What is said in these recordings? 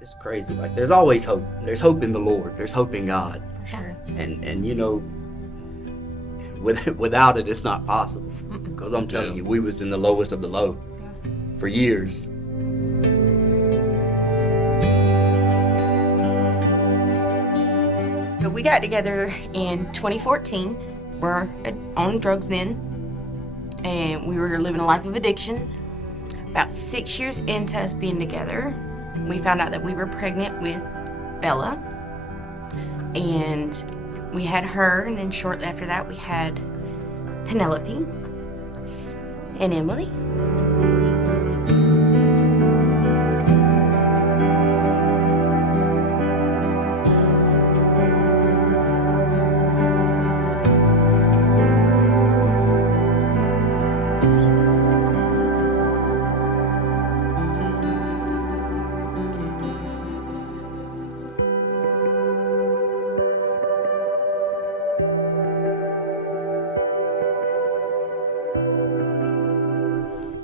it's crazy. Like there's always hope. There's hope in the Lord. There's hope in God. For sure. And you know, without it, it's not possible. Because I'm telling you, we was in the lowest of the low for years. We got together in 2014. We were on drugs then, and we were living a life of addiction. About 6 years into us being together, we found out that we were pregnant with Bella, and we had her, and then shortly after that we had Penelope and Emily.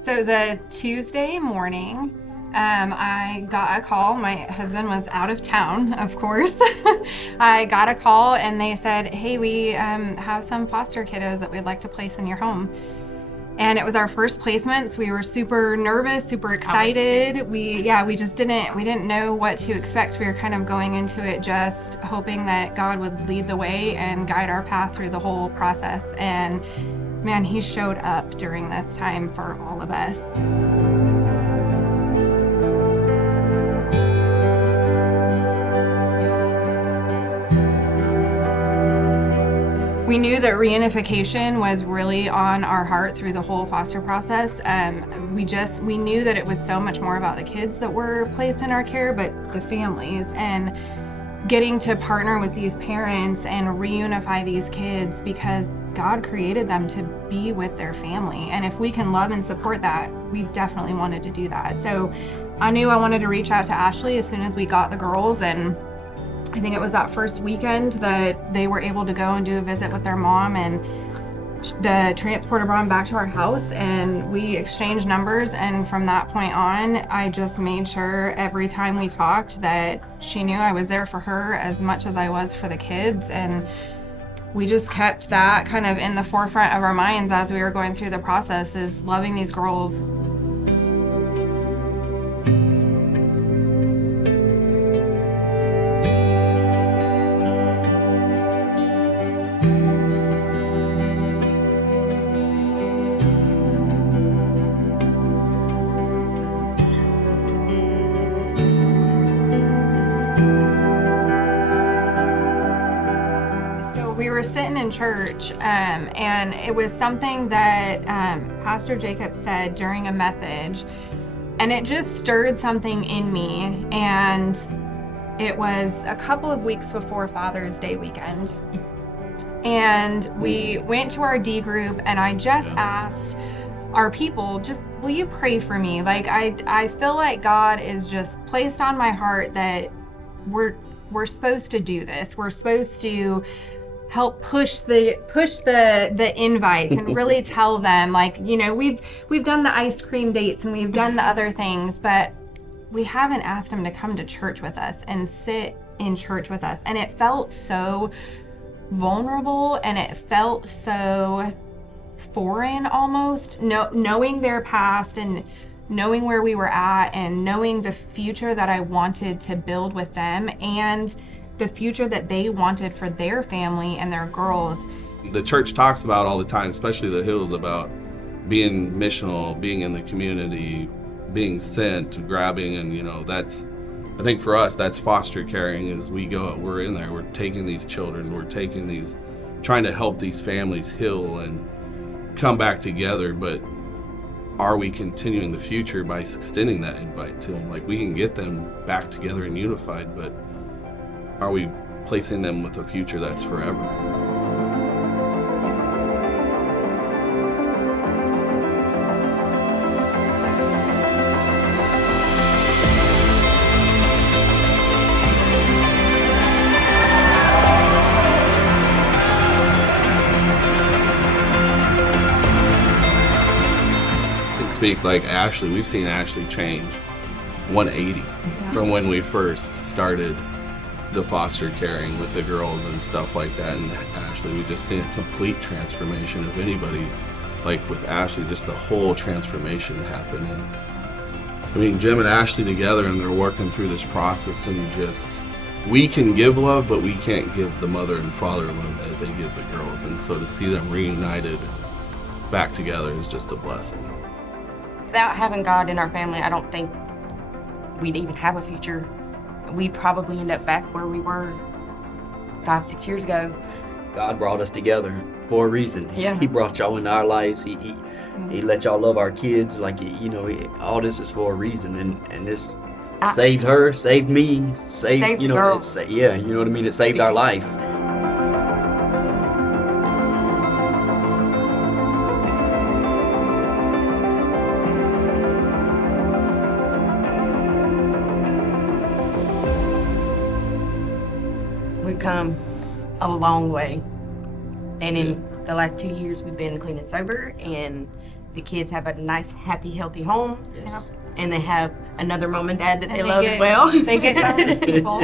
So it was a Tuesday morning. I got a call. My husband was out of town, of course. I got a call and they said, hey, we have some foster kiddos that we'd like to place in your home. And it was our first placements. We were super nervous, super excited. We just didn't know what to expect. We were kind of going into it just hoping that God would lead the way and guide our path through the whole process. And man, he showed up during this time for all of us. We knew that reunification was really on our heart through the whole foster process. We knew that it was so much more about the kids that were placed in our care, but the families, and getting to partner with these parents and reunify these kids because God created them to be with their family. And if we can love and support that, we definitely wanted to do that. So I knew I wanted to reach out to Ashley as soon as we got the girls, and I think it was that first weekend that they were able to go and do a visit with their mom, and the transporter brought them back to our house and we exchanged numbers. And from that point on, I just made sure every time we talked that she knew I was there for her as much as I was for the kids. And we just kept that kind of in the forefront of our minds as we were going through the process, is loving these girls. We were sitting in church, and it was something that Pastor Jacob said during a message, and it just stirred something in me. And it was a couple of weeks before Father's Day weekend, and we went to our D group, and I just asked our people, just, will you pray for me? Like, I feel like God is just placed on my heart that we're supposed to do this. We're supposed to help push the invite and really tell them, like, you know, we've done the ice cream dates and we've done the other things, but we haven't asked them to come to church with us and sit in church with us. And it felt so vulnerable, and it felt so foreign almost, knowing their past and knowing where we were at and knowing the future that I wanted to build with them and the future that they wanted for their family and their girls. The church talks about all the time, especially the Hills, about being missional, being in the community, being sent, grabbing, and, you know, that's, I think for us, that's foster caring. As we go, we're in there, we're taking these children, we're taking these, trying to help these families heal and come back together. But are we continuing the future by extending that invite to them? Like, we can get them back together and unified, but are we placing them with a future that's forever? I can speak like Ashley. We've seen Ashley change 180 from when we first started the foster caring with the girls and stuff like that. And Ashley, we just seen a complete transformation of anybody. Like with Ashley, just the whole transformation happened. And I mean, Jim and Ashley together, and they're working through this process, and just, we can give love, but we can't give the mother and father love that they give the girls. And so to see them reunited back together is just a blessing. Without having God in our family, I don't think we'd even have a future. We'd probably end up back where we were 5-6 years ago. God brought us together for a reason. Yeah. He brought y'all into our lives. He let y'all love our kids. Like, you know, all this is for a reason. And this saved her, saved me, Saved you know, girls. yeah, you know what I mean? It saved our life. We've come a long way. And in the last 2 years, we've been clean and sober, and the kids have a nice, happy, healthy home. Yes. And they have another mom and dad that they And love as well. They get bonus people.